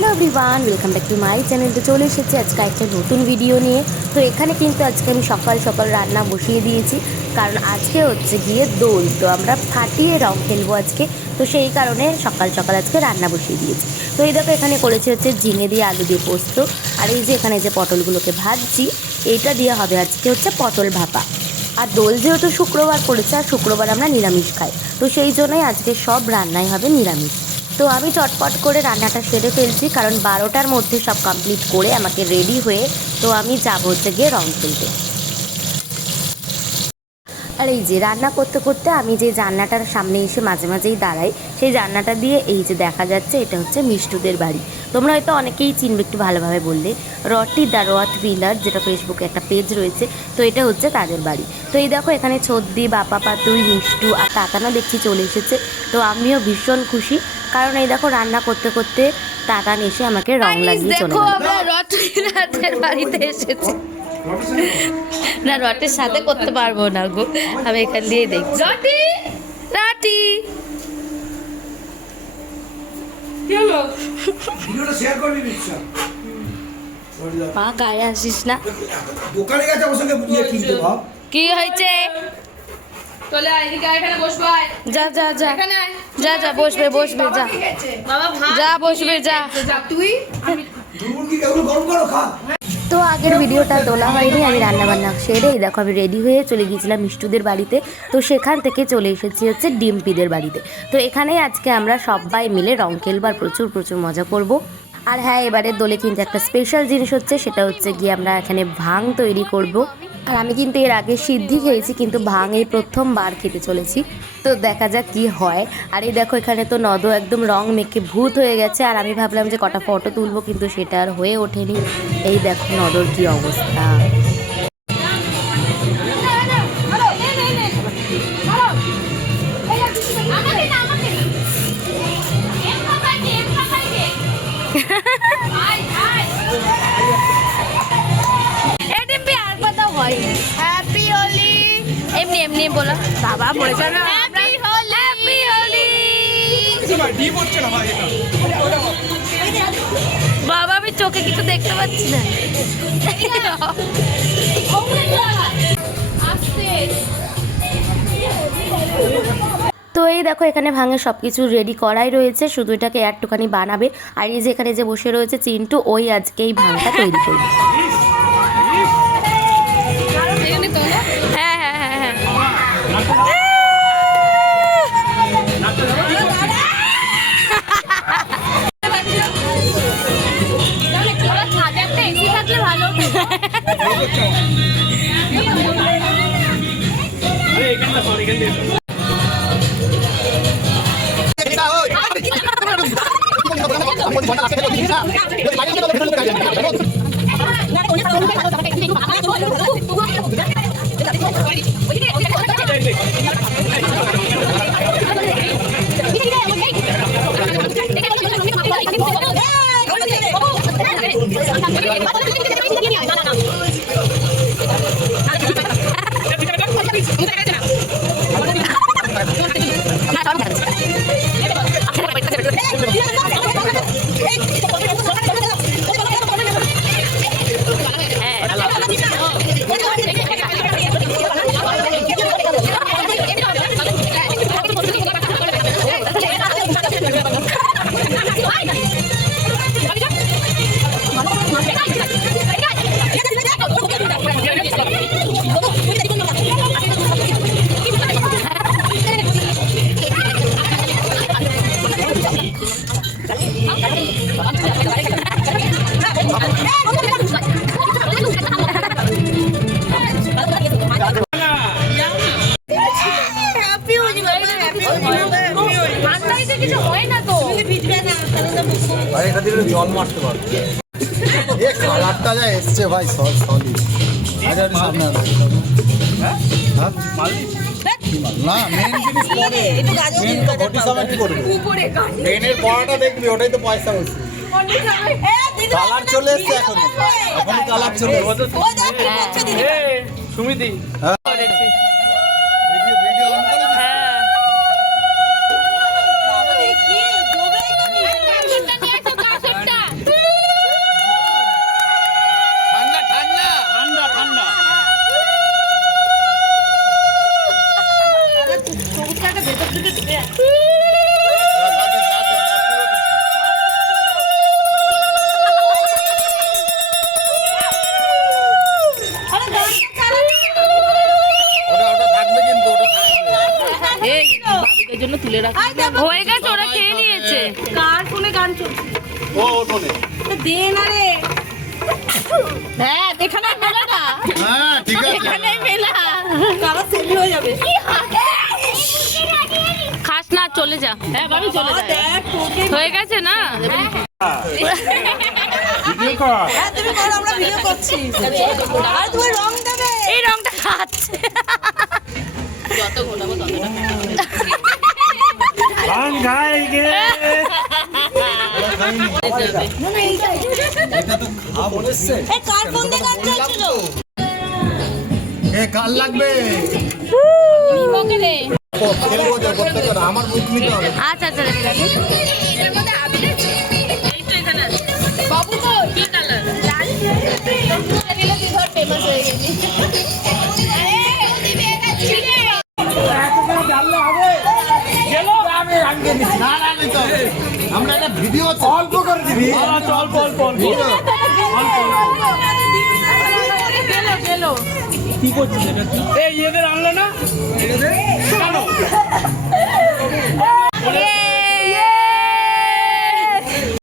Hello everyone, welcome back to my channel. তো চলে এসেছি আজকে একটা নতুন ভিডিও নিয়ে। তো এখানে কিন্তু আজকে আমি সকাল সকাল রান্না বসিয়ে দিয়েছি, কারণ আজকে হচ্ছে গিয়ে দোল। তো আমরা ফাটিয়ে রং খেলবো আজকে, তো সেই কারণে সকাল সকাল আজকে রান্না বসিয়ে দিয়েছি। তো এই দেখো এখানে করেছি হচ্ছে ঝিঙে দিয়ে আলু দিয়ে পোস্ত, আর এই যে এখানে যে পটলগুলোকে ভাজছি, এইটা দিয়ে হবে আজকে হচ্ছে পটল ভাপা। আর দোল যেহেতু শুক্রবার পড়েছে, আর শুক্রবার আমরা নিরামিষ খাই, তো সেই জন্যই আজকে সব রান্নাই হবে নিরামিষ। তো আমি চটপট করে রান্নাটা সেরে ফেলছি, কারণ 12টার মধ্যে সব কমপ্লিট করে আমাকে রেডি হয়ে তো আমি যাবো হচ্ছে গিয়ে রং খেলতে। আর এই যে রান্না করতে করতে আমি যে জানলাটার সামনে এসে মাঝে মাঝেই দাঁড়াই, সেই জানলাটা দিয়ে এই যে দেখা যাচ্ছে এটা হচ্ছে মিষ্টুদের বাড়ি। তোমরা হয়তো অনেকেই চিনবে একটু ভালোভাবে বললে, রটি দ্য রথ হুইলার, যেটা ফেসবুকে একটা পেজ রয়েছে, তো এটা হচ্ছে তাদের বাড়ি। তো এই দেখো এখানে ছদ্দি, বাপা পাতুই, মিষ্টু আর তাতানো দেখছি চলে এসেছে। তো আমিও ভীষণ খুশি, কারণ এই দেখো রান্না করতে করতে তাতান এসে আমাকে রং লাগিয়ে চলে গেল। আমরা রথ হুইলারদের বাড়িতে এসেছি। না, রটের সাথে করতে পারবো না গো, আমি এখান দিয়ে দেখছি। রটি রাটি মা গায়ে আসিস না। দোকানে গেছে ওর সঙ্গে বুঝিয়ে কিনতে ভাব। কি হয়েছে? চলে আয়, এদিকে আয়, এখানে বসবো আয়। যা যা যা এখানে আয়। যা যা বসবে বসবে, যা বাবা ভাত যা বসবে যা। যা তুই, আমি মুরগি এগুলো গরম করো খা। তো আগের ভিডিওটা তোলা হয়নি, আমি রান্নাবান্না সেরে এই দেখো আমি রেডি হয়ে চলে গিয়েছিলাম মিষ্টুদের বাড়িতে। তো সেখান থেকে চলে এসেছি হচ্ছে ডিম্পিদের বাড়িতে। তো এখানেই আজকে আমরা সবাই মিলে রং খেলবো আর প্রচুর প্রচুর মজা করব। আর হ্যাঁ, এবারের দোলে কিন্তু একটা স্পেশাল জিনিস হচ্ছে, সেটা হচ্ছে গিয়ে আমরা এখানে ভাং তৈরি করব। আর আমি কিন্তু এর আগে সিদ্ধি খেয়েছি, কিন্তু ভাং এই প্রথমবার খেতে চলেছি। তো দেখা যাক কি হয়। আর এই দেখো এখানে তো নদ একদম রং মেখে ভূত হয়ে গেছে, আর আমি ভাবলাম যে কটা ফটো তুলবো, কিন্তু সেটা আর হয়ে ওঠেনি। এই দেখো নদর কি অবস্থা। এ ডিম্পি আর কথা হয়। হ্যাপি হোলি। এমনি এমনি বলো। বাবা মরে যায় না। Happy Holi, happy Holi. বাবা আমি চোখে কিছু দেখতে পাচ্ছি না। তো এই দেখো এখানে ভাঙে সব কিছু রেডি করাই রয়েছে, শুধু এটাকে একটুখানি বানাবে। আর এই যে এখানে যে বসে রয়েছে চিন্টু, ওই আজকে এই ভাঙটা তৈরি করবে। হ্যাঁ হ্যাঁ হ্যাঁ হ্যাঁ। জল মারতে পারবে এ কালারটা যা এসছে ভাই, সব সলিড। সামনে না মেন জিনিস পরে, মেন তো ঘটি সময় কি করবে, মেনের পড়াটা দেখবি, ওটাই তো পয়সা হচ্ছে। কালার চলে এসছে, এখন কালার চলে এসছে। সুমিতি ভিডিও অন করে দিস। তুলে রাখি হয়ে গেছে, ওরা খেয়ে নিয়েছে। কার ফোনে গান চলছে ও ওর ফোনে। দে না রে হ্যাঁ এখানে মেলা না হ্যাঁ ঠিক আছে। এখানে মেলা কারা সেল হয়ে যাবে খাস না, চলে যা। হ্যাঁ বাড়ি চলে যা দেখ তোকে হয়ে গেছে না? ভিডিও কর। হ্যাঁ তুমি করো আমরা ভিডিও করছি আর তুমি রং দেবে এই রংটা খাচ্ছে। যত ঘোটাবো ততটা গান গাই গে। এটা তো খা বলেছে। এই কার ফোন দিয়ে গান চলছিল এ কাল লাগবে। ওকে রে খেলবো যে প্রত্যেকটা আমার বুক নিতে হবে। আচ্ছা আচ্ছা ঠিক আছে। এর মধ্যে আবির আছে এই তো এখানে আছে বাবু কো কি কালার লাল দিলে তুই ধর ফেমাস হয়ে গেলি না না নিতে হবে। আমরা এটা ভিডিও অল্প করে দিবি। অল্প অল্প অল্প। কি করছিস এটা? এই এদের আনলো না?